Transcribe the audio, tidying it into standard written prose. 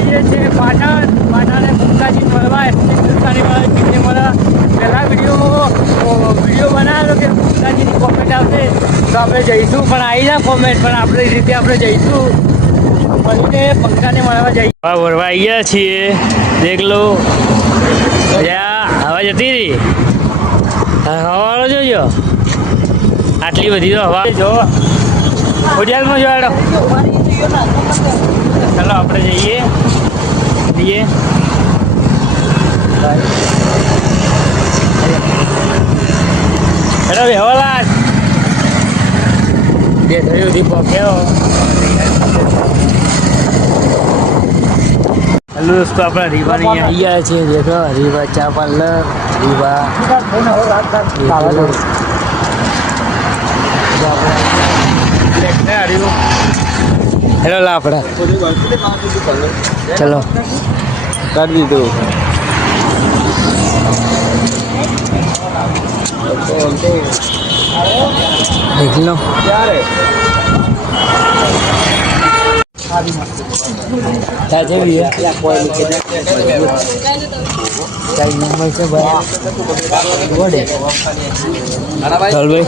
જઈએ છીએ પાટણે ભૂમકાજી મળવા ભૂમકાજી મળવા પહેલાં વિડીયો બનાવ્યો કે ભૂમકાજીની કોમેન્ટ આવશે તો આપણે જઈશું પણ આવી જાય કોમેન્ટ પણ આપણે રીતે આપણે જઈશું મળીને પંખાને મળવા જઈએ વરવા આવી ગયા છીએ દેખ લો હવા જતી રહી હવાવાળો જોજો આટલી બધી તો હવા જો હોટેલમાં જોડો ચાલો આપણે જઈએ હેલો હવાલાલ બે થયું દીપો કેવો હેલો દોસ્તો આપણા રીવાની અહીંયા આવી ગયા છે દેખો રીવા ચા પાર્લર રીવા હેલો લા આપણા ચલો કરી દીધું દેખ લો क्या चाहिए नंबर से भाई चल भाई